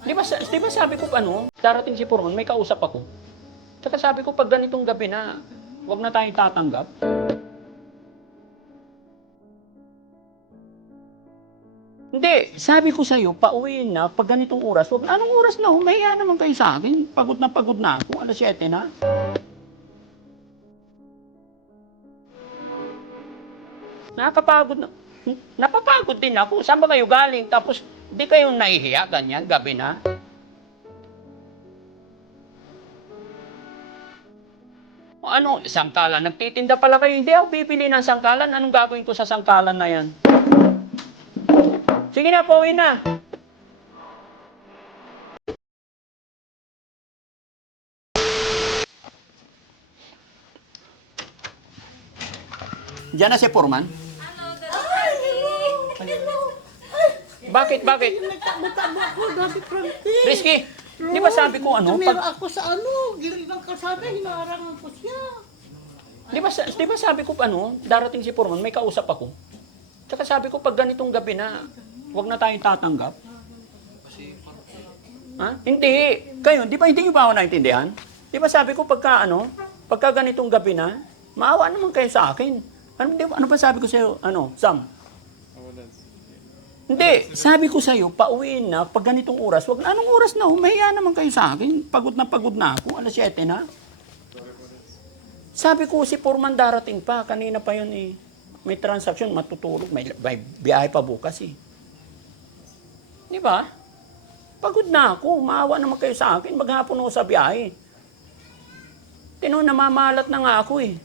Di ba, di ba sabi ko ano, darating si Purman, may kausap ako. Tsaka sabi ko, pag ganitong gabi na, wag na tayong tatanggap. Hindi, sabi ko sa'yo, pauwiin na, pag ganitong oras, wag, anong oras na, umahiya naman kayo sa akin. Pagod na pagod na ako, alas 7 na. Nakakapagod na. Napapagod din ako. Saan ba kayo galing? Tapos, di kayo nahihiya, ganyan, gabi na. O ano, sangkalan. Nagtitinda pala kayo. Hindi ako bibili ng sangkalan. Anong gagawin ko sa sangkalan na yan? Sige na, pauwi na. Diyan na si Purman. Bakit, bakit? Nagtabo ako, dati Frankie. Risky, di ba sabi ko ano? Tumira Pag, ako sa ano, gilid ng kalsada, hinarangan ko siya. di, ba, sa- di ba sabi ko ano, darating si Purman, may kausap ako. Tsaka sabi ko, pag ganitong gabi na, wag na tayong tatanggap. Ha? Hindi. Kayo, di ba hindi nyo ba ako naintindihan? Di ba sabi ko, pagka ano, pagka ganitong gabi na, maawa naman kayo sa akin. Ano, di, ba- ano ba sabi ko sa'yo, ano, Sam? Hindi, sabi ko sa'yo, pauwiin na, pag ganitong oras, wag anong oras na, umahiya naman kayo sa akin. Pagod na pagod na ako, alas 7 na. Sabi ko, si Foreman darating pa, kanina pa yun eh. May transaction, matutulog, may, may biyahe pa bukas eh. Di ba? Pagod na ako, maawa naman kayo sa akin, maghapon ako sa biyahe. Tino, namamalat na nga ako eh.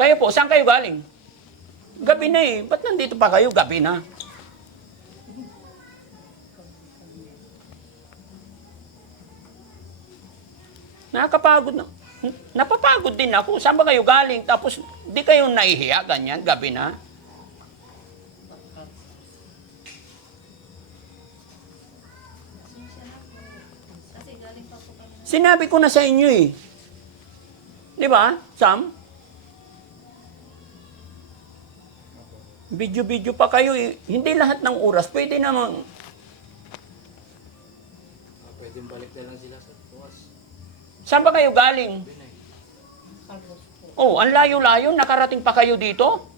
Kayo po, saan kayo galing? Gabi na eh. Ba't nandito pa kayo? Gabi na. Nakakapagod na. Napapagod din ako. Saan ba kayo galing? Tapos di kayo nahihiya, ganyan, gabi na. Sinabi ko na sa inyo eh. Di ba, Sam? Video-video pa kayo eh. Hindi lahat ng oras. Pwede naman. Ah, Pwedeng balik na lang sila sa bukas. Saan ba kayo galing? Oh, ang layo-layo. Nakarating pa kayo dito?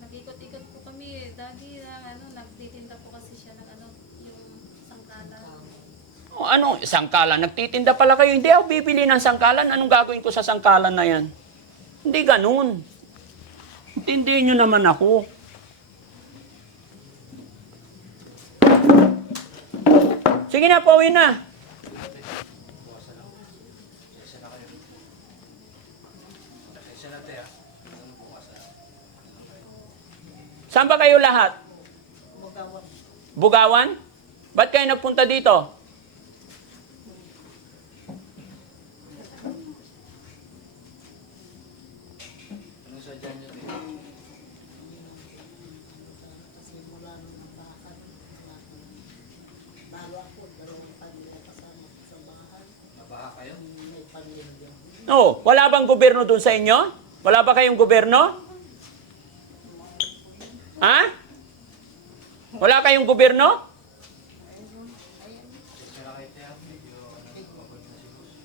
Nag-ikot-ikot po kami. Dagi na ano, nagtitinda po kasi siya ng ano, yung sangkala. Oh, ano, sangkalan. Nagtitinda pala kayo. Hindi ako bibili ng sangkalan. Anong gagawin ko sa sangkalan na yan? Hindi ganun. Intindihin nyo naman ako. Sige na, pauwi na. Saan ba kayo lahat? Bugawan. Bugawan? Ba't kayo nagpunta dito? Anong sadya niyo tayo? Kasi mula nung nabakan, lalo ako, dalawang pamilya kasama ko sa bahay. Nabaha kayo? May pamilya. Oh, wala bang gobyerno dun sa inyo? Wala ba kayong gobyerno? Ha? Wala kayong gobyerno?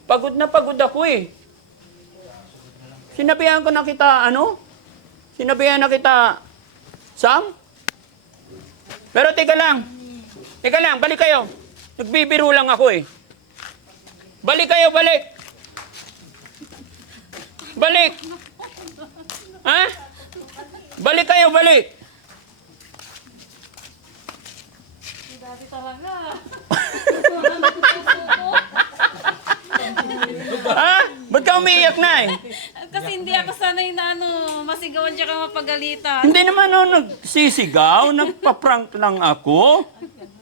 Pagod na pagod ako eh. Sinabihan ko na kita, ano? Sinabihan na kita, Sam? Pero teka lang. Teka lang, balik kayo. Nagbibiro lang ako eh. Balik kayo, balik. Balik. Ha? Balik kayo, balik. Daddy talaga. Ha? Ba't ka umiiyak na eh? kasi hindi ako sanay na ano, masigawan siya ka mapagalitan. Hindi naman ako nagsisigaw, nagpa-prank lang ako.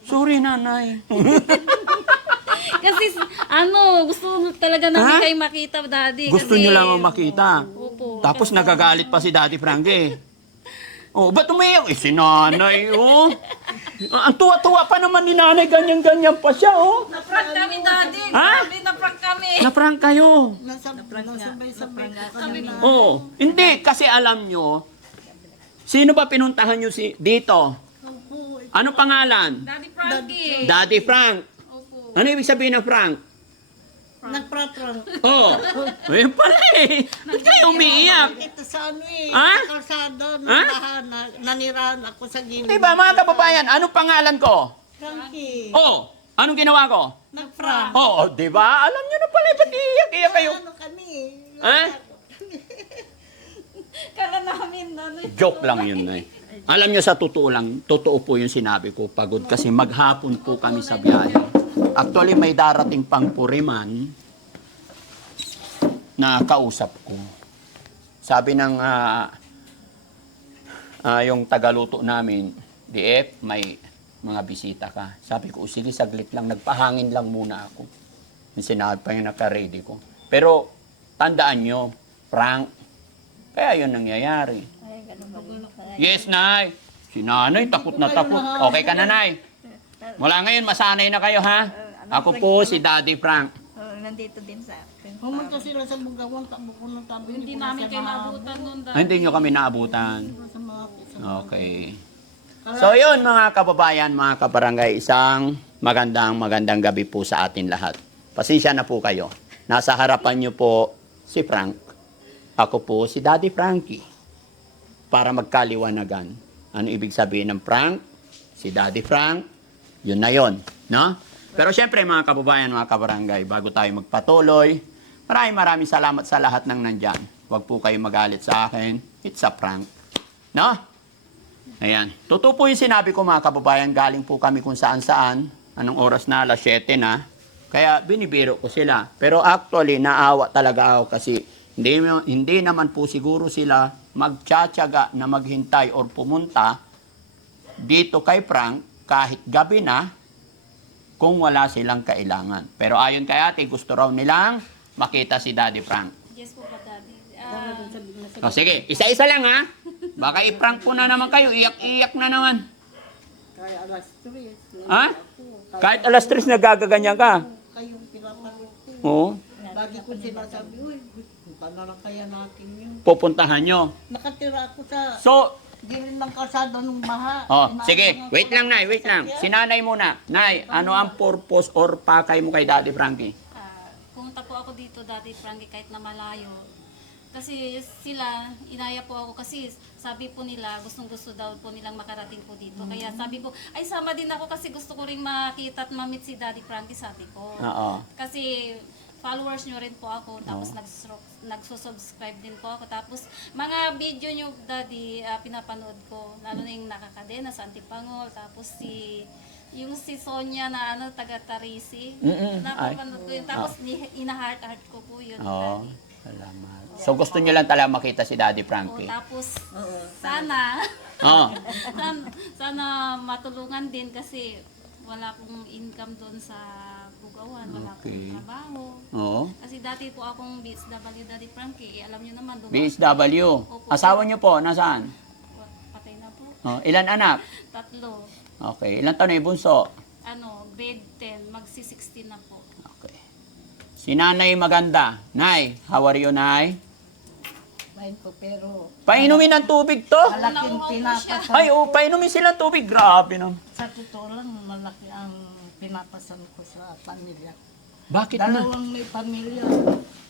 Sorry, nanay. kasi ano, gusto talaga namin Ha? kayo makita, Daddy. Gusto kasi, niyo lang ako makita. Opo. Tapos nagagalit pa si Daddy Frankie. Oh, ba't umiyak? Eh, si nanay, oh. Ang tuwa-tuwa pa naman ni nanay, ganyan-ganyan pa siya, oh. Na-prank kami, Daddy. Ha? Na-prank kami. Na-prank kayo. Nasa, nasabay-sabay kami na. Oh, hindi, kasi alam nyo, sino ba pinuntahan nyo si, dito? Ano pangalan? Daddy Frankie. Daddy Frank. Ano ibig sabihin ng Frank? Nagpra-prank. Oh, ayun pala eh. Ba't kayo umiiyak? Ito sa ano eh, Ha? sa kalsada, Ha? na, nanirahan ako sa gilid. Diba mga kababayan, anong pangalan ko? Frankie. Oh, anong ginawa ko? Nagprank. Oh, oh, di ba? Alam niyo na pala, ba't iiyak-iyak kayo? Ano kami? Ha? Kala namin ano. Joke lang yun, Nay. Alam niyo sa totoo lang, totoo po yung sinabi ko, pagod kasi maghapon po kami sa biyahe. Actually, may darating pang puriman na kausap ko. Sabi ng ah, ah, yung tagaluto namin, DF, may mga bisita ka. Sabi ko, "O, sige, saglit lang, nagpahangin lang muna ako. Sinabi pa yung naka-ready ko. Pero, tandaan nyo, prank. Kaya yun nangyayari. Yes, Nay. Si Nanay, takot na takot. Okay ka na, Nay? Mula ngayon, masanay na kayo, ha? Ako po si Daddy Frank. Oh, nandito din sa akin. Pumunta sila sa Bugawang, tabo ko ng tabi. Hindi namin kayo maabutan nun. Ah, hindi nyo kami naabutan. Sa mga Okay. So yun mga kababayan, mga kabarangay, isang magandang magandang gabi po sa atin lahat. Pasensya na po kayo. Nasa harapan nyo po si Frank. Ako po si Daddy Frankie. Para magkaliwanagan. Ano ibig sabihin ng Frank? Si Daddy Frank. Yun na yun. No? Pero syempre mga kababayan, mga kabarangay, bago tayo magpatuloy, maraming maraming salamat sa lahat ng nandyan. Huwag po kayo magalit sa akin. It's a prank. No? Ayan. Totoo po yung sinabi ko mga kababayan, galing po kami kung saan saan. Anong oras na? Alas 7 na. Kaya binibiro ko sila. Pero actually, naawa talaga ako kasi hindi, hindi naman po siguro sila magtsatsaga na maghintay or pumunta dito kay Frank kahit gabi na kung wala silang kailangan. Pero ayon kay ate, gusto raw nilang makita si Daddy Frank. Yes po ba, Daddy? Ah, O sige, isa-isa lang ha. Baka i-prank ko na naman kayo, iyak-iyak na naman. Kaya alas 3. Ha? Kahit alas 3 nagagaganyan ka. Kayong pinapanood ko. Oo. Lagi ko sinasabi, uy, punta na lang kaya natin yun. Pupuntahan nyo. Nakatira ako sa So, gilid ng kalsada ng baha. oh, sige, wait lang, Nay, wait lang. sasakyan. Si Nanay muna. Nay, ano ang purpose or pakay mo kay Daddy Frankie? ah, pumunta po ako dito, Daddy Frankie, kahit na malayo. Kasi sila, inaya po ako kasi sabi po nila, gustong gusto daw po nilang makarating po dito. Kaya sabi ko, ay sama din ako kasi gusto ko rin makita at mamit si Daddy Frankie, sabi ko. Oo. Kasi followers nyo rin po ako, tapos nagsusro- nagsusubscribe din po ako. Tapos mga video nyo, daddy, ah, pinapanood ko, lalo na yung nakakadena sa Antipangol, tapos si yung si Sonia na ano, taga Tarisi, Mm-mm, napapanood ko yun. Tapos ni- ina-heart-heart ko po yun, Oo. daddy. Salamat. So, gusto nyo lang talaga makita si Daddy O, Frankie? tapos sana, Oo. sana, sana matulungan din kasi wala akong income doon sa Bugawan, wala Okay. akong trabaho. Oo. Kasi dati po akong BSW Daddy Frankie, eh, alam nyo naman, dumaan BSW. Asawa nyo po, nasaan? patay na po. Oh, ilan anak? Tatlo. Okay. Ilan taon na yung bunso? Ano, grade 10, magsi-16 na po. Okay. Si Nanay Maganda. Nay, how are you, Nay? Fine po, pero Painumin ng tubig to? malaking pinapasan. Ay, oh, painumin silang tubig. Grabe naman. Sa totoo lang, malaki ang pinapasan ko sa pamilya. Bakit na? Dalawang may pamilya.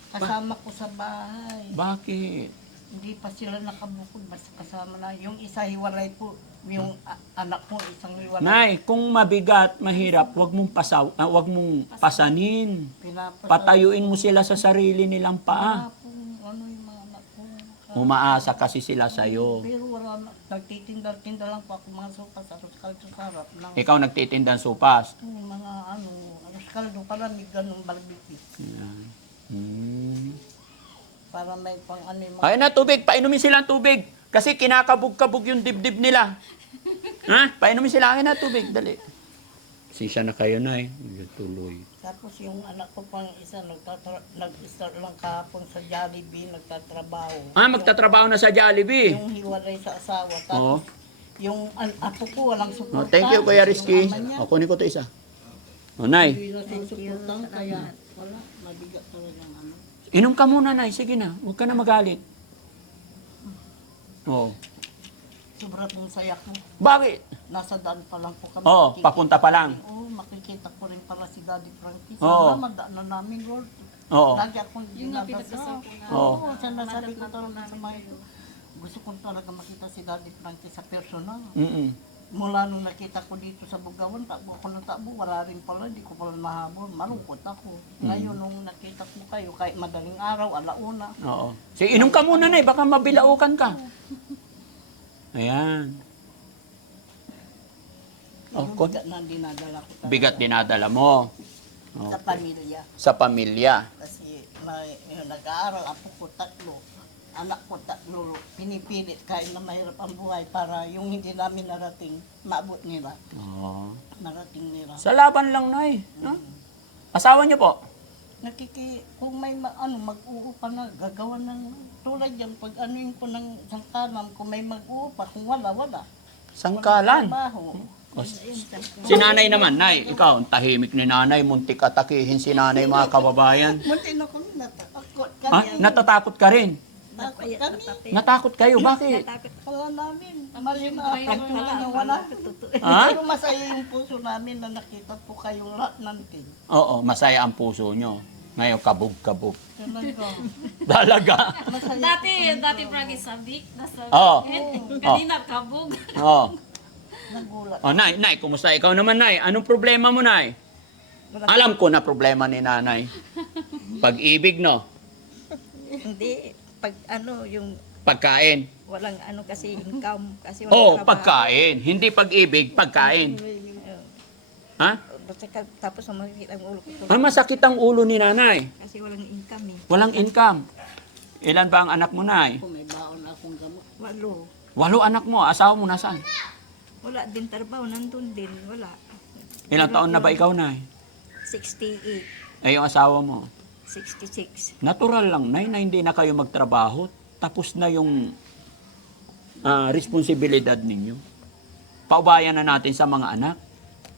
Kasama ko sa bahay. Bakit? Hindi pa sila nakabukod, basta kasama na. Yung isa hiwalay po, yung a- anak ko isang hiwalay. Nay, kung mabigat, mahirap, wag mong pasaw, ah, wag mong pasanin. Pinapasan Patayuin mo sila sa sarili nilang paa. po, ano yung mga anak ko. Umaasa kasi sila sa'yo. Pero wala na, nagtitinda-tinda lang po ako mga sopa sa kaldo sa harap ng Ikaw nagtitindang supas. yung mga ano, aros kaldo para may ganong barbecue. Yan. Hmm. Para may pang ano yung mga Ay na, tubig. Painumin sila ng tubig. Kasi kinakabog-kabog yung dibdib nila. ha? Painumin sila. Ay na, tubig. Dali. Sisya na kayo, Nay. Tuloy. Tapos yung anak ko pang isa, nagtatra- nag-start lang kahapon sa Jollibee, nagtatrabaho. Ah, magtatrabaho na sa Jollibee. Yung hiwalay sa asawa. Oo. Tapos yung an- apo ko walang Oh, suporta. thank you, Kuya Yung Rizky. ama niya, O, kunin ko to isa. O, Nay. Hindi na sinusuportahan, kaya wala, mabigat talaga ang ano. Inom ka muna, Nay. Sige na. Huwag ka na magalit. Oo. Sobrang pong saya ko. Bakit? Nasa daan pa lang po kami. Oo, Makikita- papunta pa lang. Oo, makikita pala si Daddy Frankie. Oo. Sana madaan na namin, Lord. Oo. Lagi akong Yung nga pinagdasal ko na. Oo. Oo, sana sabi ko talaga sa mga ito. Gusto ko talaga makita si Daddy Frankie sa personal. Mm-mm. Mula nung nakita ko dito sa Bugawan, takbo ako ng takbo, wala rin pala, hindi ko pala nahabol. Malungkot ako. Ngayon nung nakita ko kayo, kahit madaling araw, alauna, Oo. Sige, inom ka muna na baka mabilaukan ka. Ayan. Oh, yung bigat na dinadala ko talaga Bigat dinadala mo. sa pamilya. Sa pamilya. Kasi may, yung nag-aaral, apo ko tatlo, anak ko tatlo, pinipilit kahit na mahirap ang buhay para yung hindi namin narating, maabot nila, Oo. narating nila. Sa laban lang, Nay. No? Asawa niyo po? Nakiki, kung may ma, ano, mag-uupa na, gagawa ng, tulad yan, pag anuin ko ng isang kanam, kung may mag-uupa, kung wala, wala. Sangkalan. Trabaho. Si nanay naman, Nay, ikaw, ang tahimik ni nanay, muntik atakihin si nanay mga kababayan. Munti na kami natatakot Ha? kami. Natatakot ka rin? Takot kami. Natakot kayo, bakit? Kala namin, mali na ang wala na wala. Ha? Pero masaya yung puso namin na nakita po kayong lahat ng team. Oo, masaya ang puso nyo. Ngayon, kabog-kabog. Talaga. Dalaga. Dati, dati Frankie sabik, nasa Oo. Kanina kabog. Oo. Nagulat. Oh, Nay, Nay, kumusta? Ikaw naman, Nay. Anong problema mo, Nay? Alam ko na problema ni Nanay. Pag-ibig, no? Hindi, pag ano, yung Pagkain. walang ano kasi income. Kasi walang Oo, trabaho. pagkain. Hindi pag-ibig, pagkain. Oo. Ha? Tapos makikita ang ulo ko. Ah, masakit ang ulo ni Nanay. Kasi walang income eh. Walang income. Ilan ba ang anak mo, Nay? Kung may baon akong gamot. Walo. Walo anak mo. Asawa mo nasaan? Wala din trabaho, nandun din. Wala. Ilang taon na ba ikaw, Nay? 68, Eh, yung asawa mo. 66. Natural lang, Nay, na hindi na kayo magtrabaho. Tapos na yung ah, responsibilidad ninyo. Paubayan na natin sa mga anak.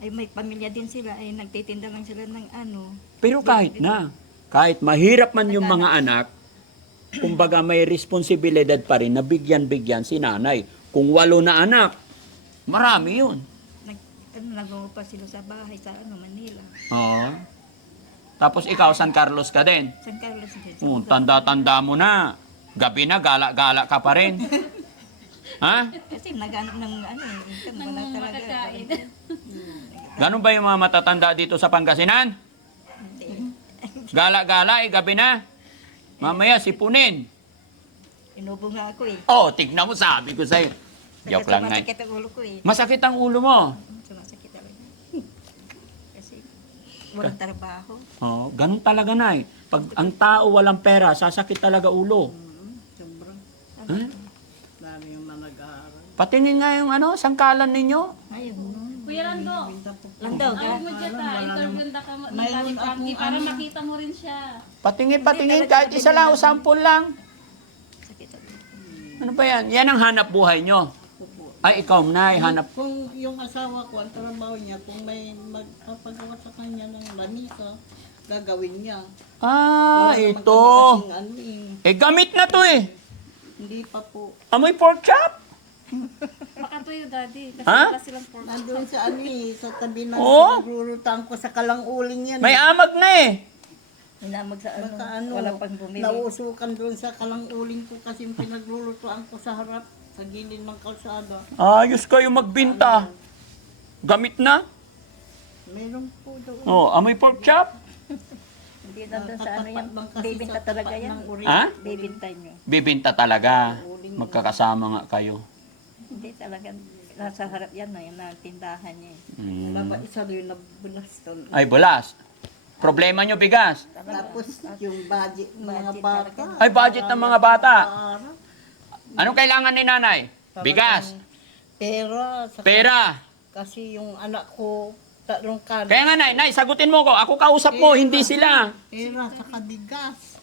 Ay may pamilya din sila, ay nagtitinda lang sila ng ano. Pero kahit na, kahit mahirap man yung mga anak, kumbaga may responsibilidad pa rin na bigyan-bigyan si nanay. Kung walo na anak, marami yun. Nag, ano, nag-uupa sila sa bahay sa ano, Manila. Oo. Tapos ikaw, San Carlos ka din. San Carlos din. Oh, tanda-tanda mo na. Gabi na, gala-gala ka pa rin. ha? Kasi nagano ng ano, eh, income Nang wala talaga. makakain. Ganun ba yung mga matatanda dito sa Pangasinan? Hindi. Gala-gala, eh, gabi na. Mamaya, sipunin. Inubo nga ako eh. Oh, tignan mo, sabi ko sa'yo. Joke lang, Nay. Sumasakit ang ulo ko eh. Masakit ang ulo mo. Sumasakit talaga. Kasi walang trabaho. Oh, ganun talaga, Nay. Pag ang tao walang pera, sasakit talaga ulo. Sobrang Ha? dami yung mga nag-aaral. Patingin nga yung ano, sangkalan ninyo. Ayun. Kuya Rando, Lang daw, ano mo dyan ta? Interview na ka mo ng Mayroon akong para ano. makita mo rin siya. Patingin, patingin, kahit isa lang o sample lang. sakit ang ulo. Ano ba yan? Yan ang hanap buhay nyo. Ay, ikaw, Nay, hanap. Kung yung asawa ko, ang trabaho niya, kung may magpapagawa sa kanya ng lamisa, gagawin niya. Ah, Wala ito. ano eh. Eh, gamit na to eh. Hindi pa po. Amoy pork chop. Baka tuyo, Daddy. Kasi Ha? wala silang pork. Nandun sa ano eh, sa tabi ng Oo. pinaglulutaan ko sa kalang-uling yan. May eh. amag na eh. Hinamag sa ano, ano, walang pang bumili. nausukan doon sa kalang-uling ko kasi yung pinaglulutuan ko sa harap, sa gilid ng kalsada. Ayos kayo magbinta. Gamit na. Meron po doon. Oh, amoy pork chop. Hindi nandun sa ano yan. Bibinta talaga yan. Ha? Bibinta nyo. Bibinta talaga. Magkakasama nga kayo. Hindi talaga. Nasa harap yan na, yung na tindahan niya eh. Mm. Wala ba isa rin na bunaston. Ay, bulas. Problema nyo, bigas. Tapos yung budget ng mga bata. Ay, budget ng mga bata. Anong kailangan ni nanay? Bigas. Pera. Sa Pera. Kasi yung anak ko, tatlong kanin. Kaya nga, nay, nay, sagutin mo ko. Ako kausap mo, hindi sila. Pera sa bigas.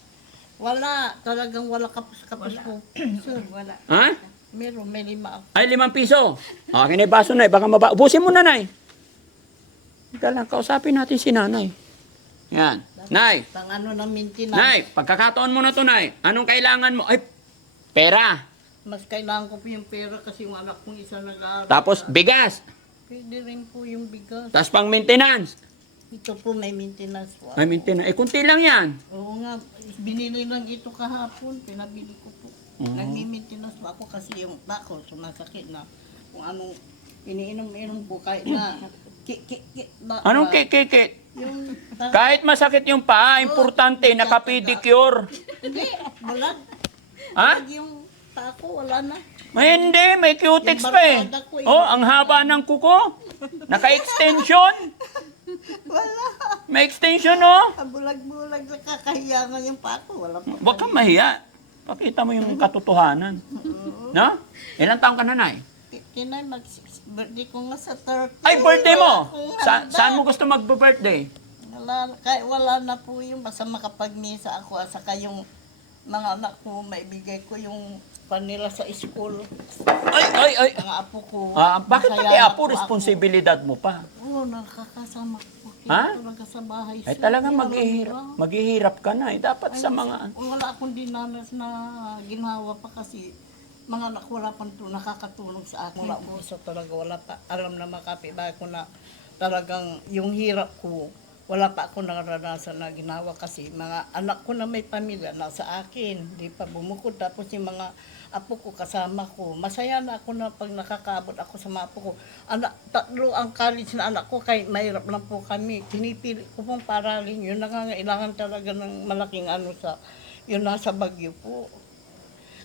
Wala. Talagang wala kapos-kapos po. Sir, Wala. Ha? meron, may lima ako. Ay, limang piso. Akin ay baso, nay. Baka maba... Ubusin mo na, nay. Ika lang, kausapin natin si nanay. Yan. Nay, Pang ano ng maintenance. nay, pagkakataon mo na to, nay. Anong kailangan mo? Ay, pera. Mas kailangan ko po yung pera kasi yung anak kong isa nag-aaral. Tapos bigas. Pwede rin po yung bigas. Tapos pang maintenance. Ito po may maintenance po. Ay, maintenance. Eh, kunti lang yan. Oo nga, binili lang ito kahapon, pinabili ko po. Oo. Nagmi-maintenance po ako kasi yung bako sumasakit na kung anong iniinom-inom po kahit na ki, ki, ki, ba, Anong ba- kikikit? Yung, ah, Kahit masakit yung paa, importante, nakapedicure. hindi, bulag. Ha? Bulag yung tako, wala na. May hindi, may cutics pa eh. Oh, ang haba ng kuko. Naka-extension. Wala. May extension, oh. Ah, Bulag-bulag, nakakahiya nga yung pako. Wala pa. Huwag kang mahiya. Pakita mo yung katotohanan. No? Ilang taong ka na, Nay? Kinay mag birthday ko nga sa 30. Ay, birthday mo! Sa, saan mo gusto mag-birthday? Wala, kahit wala na po yung basta makapagmisa ako at saka yung mga anak ko, maibigay ko yung panila sa school. Ay, ay, ay. Mga apo ko. Ah, bakit masaya pati na apo, po ako. responsibilidad mo pa? Oo, nakakasama ko. Ha? Talaga sa bahay. Ay ba, maghihirap, maghihirap ka na. Eh, dapat sa mga... Wala akong dinanas na ginawa pa kasi mga anak wala pang tu- nakakatulong sa akin. Wala po sa talaga, wala pa. Alam na makapibahay ko na talagang yung hirap ko, wala pa ako naranasan na ginawa kasi mga anak ko na may pamilya nasa akin, di pa bumukod. Tapos yung mga apo ko kasama ko, masaya na ako na pag nakakaabot ako sa mga apo ko. Anak, tatlo ang college na anak ko, kahit mahirap lang po kami. Pinipili ko pong paralin yun. Nangangailangan talaga ng malaking ano sa, yun nasa Bagyo po.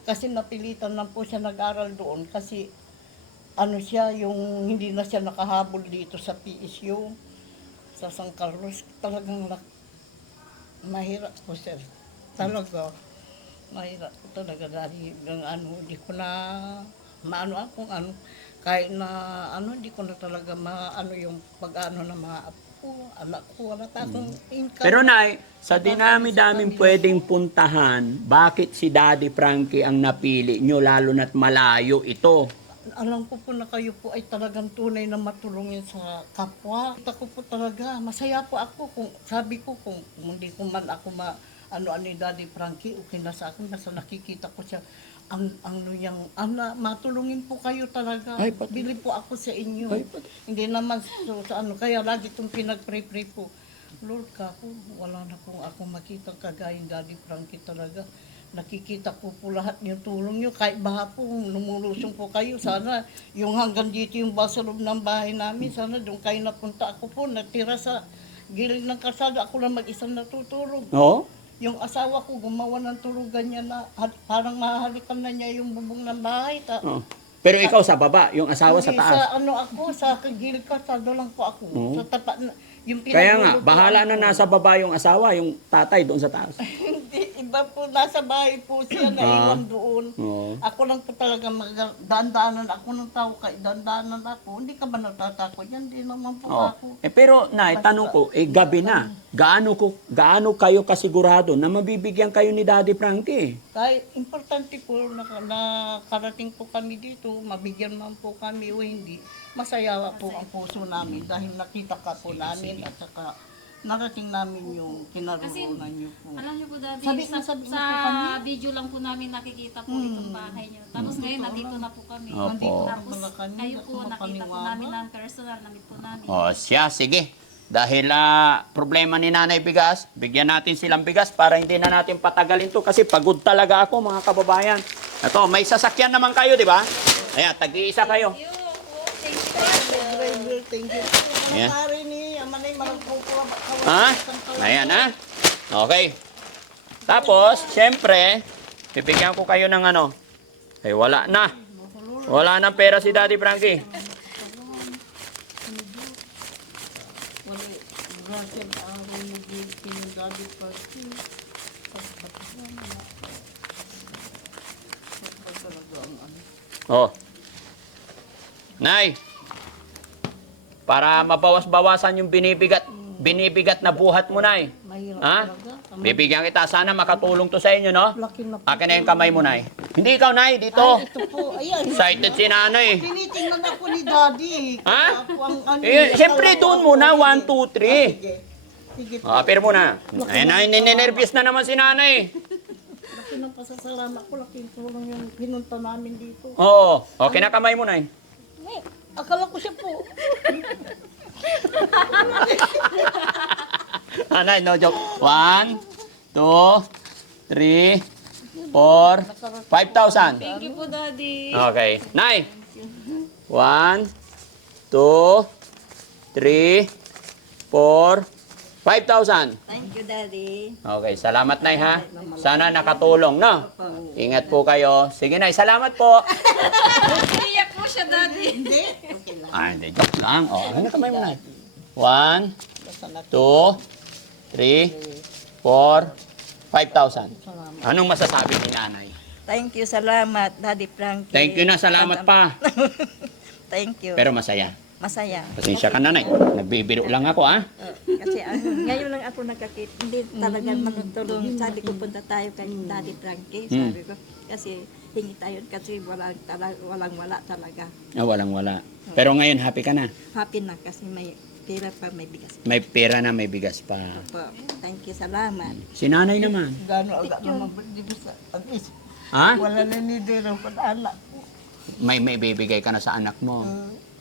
Kasi napilitan lang po siya nag-aral doon kasi ano siya, yung hindi na siya nakahabol dito sa PSU, sa San Carlos, talagang mahirap po sir. Talaga, mahirap po talaga dahil ng ano, di ko na maano akong ano, kahit na ano, di ko na talaga maano yung pag-ano ng mga apo ko, anak ko, wala pa akong income. Pero Nay, sa dinami-daming pwedeng puntahan, bakit si Daddy Frankie ang napili nyo lalo na't malayo ito? alam ko po na kayo po ay talagang tunay na matulungin sa kapwa. Kita ko po talaga, masaya po ako kung sabi ko kung, kung hindi ko man ako ma ano ano ni Daddy Frankie, okay na sa akin basta nakikita ko siya ang ang ano yang ana matulungin po kayo talaga. Ay, pati- Bili po ako sa inyo. Ay, pati- Hindi naman so, sa ano kaya lagi itong pinag-pray-pray po. Lord ka po, wala na pong ako makita kagaya ni Daddy Frankie talaga. Nakikita ko po lahat yung tulong nyo. Kahit baha po, lumulusong po kayo. Sana yung hanggang dito yung bus sa loob ng bahay namin. Sana doon kayo napunta. Ako po, natira sa gilid ng kalsada. Ako lang mag-isang natutulog. Oo? Yung asawa ko, gumawa ng tulugan niya na parang mahalikan na niya yung bubong ng bahay. Ta- Oo. Pero ikaw sa baba, yung asawa sa Hindi, taas. Sa ano ako, sa gilid kalsada lang po ako. Oo. Sa tapat na, yung Kaya nga, bahala na nasa baba yung asawa, yung tatay doon sa taas. Hindi, iba po, nasa bahay po siya, naiwan doon. Oo. Ako lang po talaga magdandaanan ako ng tao, kay dandaanan ako. Hindi ka ba natatakot? Yan din naman po Oo. ako. Eh pero Nay, tanong ko, eh gabi na. Gaano ko gaano kayo kasigurado na mabibigyan kayo ni Daddy Frankie? Kahit importante po na, na karating po kami dito, mabigyan man po kami o hindi, masaya po ang puso namin dahil nakita ka po namin at saka narating namin yung kinaroonan niyo po. Alam niyo po, Daddy, Sabi- sa, sabi sa po kami. video lang po namin nakikita po itong bahay niyo. Tapos ngayon, nandito na po kami. Opo. Nandito na Tapos kami, kayo po, nakita po namin ng personal, namit po namin. O siya, sige. Dahil ah, problema ni Nanay Bigas, bigyan natin silang bigas para hindi na natin patagalin to kasi pagod talaga ako mga kababayan. Ito, may sasakyan naman kayo, di ba? Ayan, tag-iisa kayo. Thank you po. Thank you. Driver, thank you. Po. Ha? Ayan, ha? Okay. Tapos, siyempre, bibigyan ko kayo ng ano. Eh, wala na. Wala na pera si Daddy Frankie. Wala, gracias araw mo din pinagabi pa siya. Talaga ang ano. Oh. Nay, para mabawas-bawasan yung binibigat, binibigat na buhat mo, Nay. Mahirap Ha? talaga. Bibigyan kita. Sana makatulong to sa inyo, no? Laki na po. Akin na yung kamay mo, Nay. Hindi ikaw, Nay. Dito. Ay, ito po. Ayan. Excited si Nanay. Tinitingnan ako ni Daddy. Ha? Kaya po ang ano, Eh, siyempre, doon muna. One, two, three. Sige. Sige po. Ah, pero muna. Ay, nay, ninenervyos na naman si Nanay. Laki ng pasasalamat ko, laking tulong yung pinunta namin dito. Oo. O, kinakamay mo, Nay. Eh, akala ko siya po. Ah, Nay, no joke. One, two, three, four, five thousand. Thank you po, Daddy. Okay. Nay. One, two, three, four, five thousand. Thank you, Daddy. Okay, salamat Nay ha. Sana nakatulong, no? Ingat po kayo. Sige Nay, salamat po. Siya, Daddy. Hindi. Okay lang. Ah, hindi. Joke lang. Oh, ano kamay mo Nay? One, na two, three, four, five thousand. Anong masasabi ni Nanay? Thank you, salamat, Daddy Frankie. Thank you na, salamat pa. Thank you. Pero masaya. Masaya. Pasensya ka Nanay. Nagbibiro lang ako ah. Uh, kasi ano, ngayon lang ako nagkakit. Hindi talagang manutulong. Sabi ko, punta tayo kay Daddy Frankie. Sabi ko, kasi hingi tayo kasi walang, tala, walang wala talaga. Ah, walang wala. Pero ngayon, happy ka na. Happy na kasi may pera pa, may bigas May pera na, may bigas pa. pa. Thank you, salamat. Si nanay naman. Gano'n agad naman, di ba sa, at least, Ha? wala na ni Dero pa anak ko. May may bibigay ka na sa anak mo.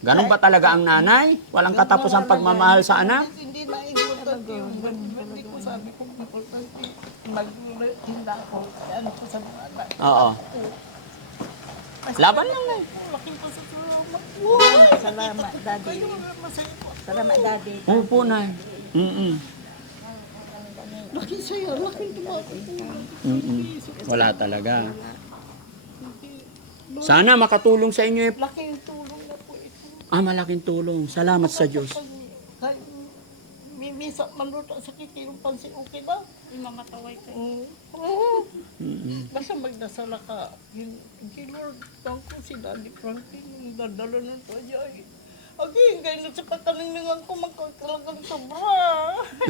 Ganon ba talaga ang nanay? Walang katapusang pagmamahal sa anak? Hindi na importante yung hindi ko sabi ko importante. Magtinda ako. Ano ko sa mga anak. Oo. Laban lang na. Laking pasasalamat. Salamat, Daddy. Masaya po. Salamat, Daddy. Oo po, nay. Mm-mm. Laki sa'yo. Laking tumakas. Mm-mm. Wala talaga. Sana makatulong sa inyo. eh. Laking tulong na po ito. Ah, malaking tulong. Salamat sa Diyos. May misa man doon sa kitilong pansin, okay na. Mamataway kayo. Mm. Oo. Mm-mm. Basta magdasala ka. Yung, kay Lord, tawag ko si Daddy Franklin, dadala ng pajay. Okay, ganyan sa pataningan ko, magkakalagang sobra.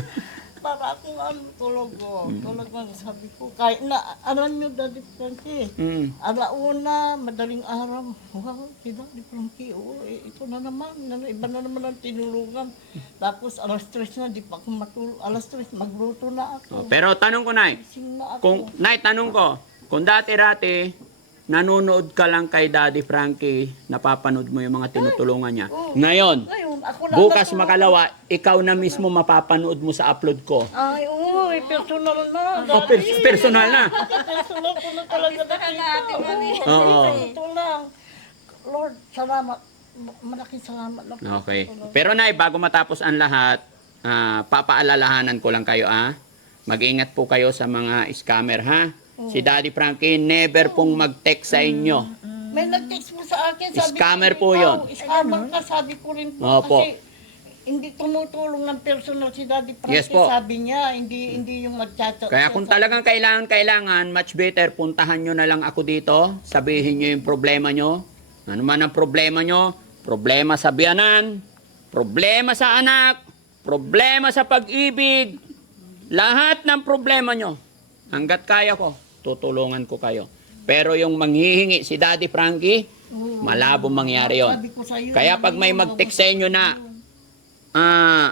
Para akong ano, tulog ko. Tulog lang sabi ko. Kahit na, alam niyo, Daddy Frankie, Mm. alauna, madaling araw. Wow, si Daddy Frankie, oh, eh, ito na naman. Na, iba na naman ang tinulungan. Tapos alas tres na, di pa ako matulog. Alas tres, magluto na Oh, ako. pero tanong ko, nay. Na ako. Kung, nay, tanong ko. Kung dati-rati, nanonood ka lang kay Daddy Frankie, napapanood mo yung mga tinutulungan niya. Ngayon, Ngayon, ako lang bukas natulog. makalawa, ikaw na mismo mapapanood mo sa upload ko. Ay, eh, personal na. Oh, per- personal na. personal ko na talaga nakita. Oo. Ito lang. Lord, salamat. Malaking salamat na po. Okay. Pero nay, bago matapos ang lahat, ah, papaalalahanan ko lang kayo ah. Mag-ingat po kayo sa mga scammer ha. Si Daddy Frankie never pong mag-text sa inyo. May nag-text mo sa akin, sabi Scammer ko, po ikaw, yun. Scammer ka, sabi ko rin po. Opo. Kasi hindi tumutulong ng personal si Daddy Frankie. Yes po. Sabi niya, hindi hindi yung mag-chat. Kaya kung talagang kailangan, kailangan, much better, puntahan nyo na lang ako dito. Sabihin nyo yung problema nyo. Ano man ang problema nyo? Problema sa biyanan, problema sa anak, problema sa pag-ibig. Lahat ng problema nyo. Hanggat kaya ko, tutulungan ko kayo. Pero yung manghihingi si Daddy Frankie, malabo mangyari yon. Sabi ko sa iyo. Kaya pag may mag-text sa inyo na, ah,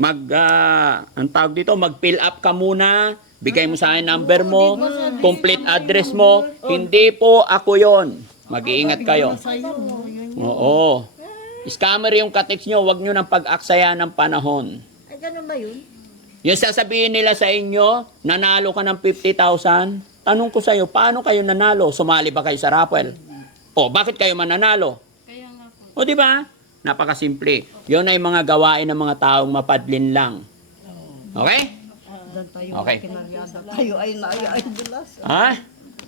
mag, ah, ang tawag dito, mag-fill up ka muna, bigay mo sa akin number mo, complete address mo, hindi po ako yon. Mag-iingat kayo. Yun. Oo. Scammer yung katext nyo, wag nyo nang pag-aksaya ng panahon. Ay, ganun ba yun? Yung sasabihin nila sa inyo, nanalo ka ng 50,000, tanong ko sa iyo, paano kayo nanalo? Sumali ba kayo sa raffle? O, bakit kayo mananalo? Kaya nga po. O di ba? Napakasimple. Yun ay mga gawain ng mga taong mapadlin lang. Okay? Doon tayo Okay. kinaryada. Tayo ay naayay bulas. Ha?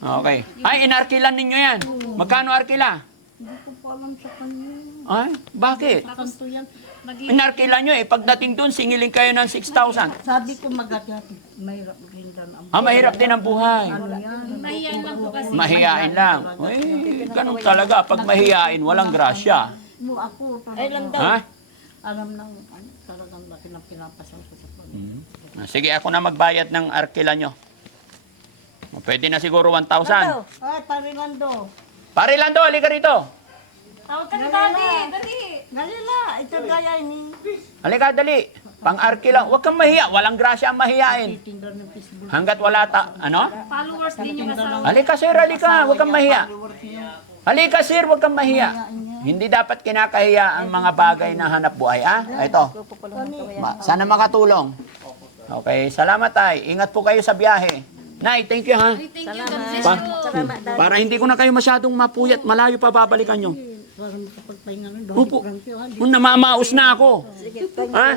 Okay. Ay, inarkilan ninyo yan. Magkano arkila? Hindi ko pa alam sa kanya. Ay, bakit? Kanto yan. Inarkilan nyo eh. Pagdating dun, singilin kayo ng 6,000. Sabi ko dan ang Ah, mahirap din ang buhay. ano yan. Mahiyan lang po kasi. Mahiyain lang. Uy, ganun talaga. Pag mahiyain, walang grasya. Mo ako Ay, lang talaga. daw. Ha? Alam ng ano, talagang laki ng pinapasan ko sa pag. Ah, Sige, ako na magbayad ng arkila nyo. Pwede na siguro 1,000. Ay, Parilando. Pare Lando, halika rito. Tawag ka na, Daddy. Dali. Galila, ito gaya ni. Halika, dali. Pang-arki lang. Huwag kang mahiya. Walang grasya ang mahiyain. Hanggat wala ta... Ano? Followers din yung asawa. Halika sir, halika. Huwag kang mahiya. Halika sir, huwag kang mahiya. Hindi dapat kinakahiya ang mga bagay na hanap buhay. Ah, ito. Sana makatulong. Okay, salamat tay. Ingat po kayo sa biyahe. Nay, thank you ha. Pa-. Salamat dahil. Para hindi ko na kayo masyadong mapuyat, malayo pa babalikan nyo. Para makapagpahinga ng Opo. Kung namamaos na ako. Ha?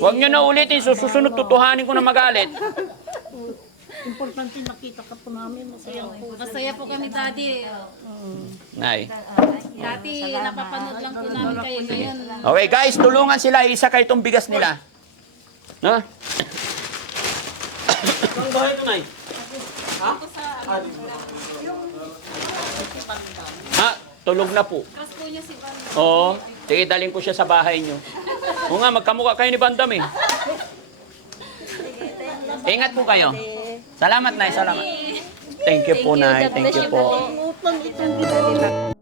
Huwag nyo na ulitin, susunod tutuhanin ko na magalit. Importante nakita ka po namin. Masaya po. Masaya po kami, Daddy. Nay. Dati, napapanood lang po namin kayo. Ngayon, Okay guys, tulungan sila, isa kayo itong bigas nila. No? Ang bahay ko, Nay. Ha? Tulog na po. crush po niya si Van. Oo. Sige, dalhin ko siya sa bahay nyo. Oo nga, magkamukha kayo ni Bandam eh. Ingat po kayo. Salamat, Nay. Salamat. Thank you po, Nay. Thank you po. Utang itong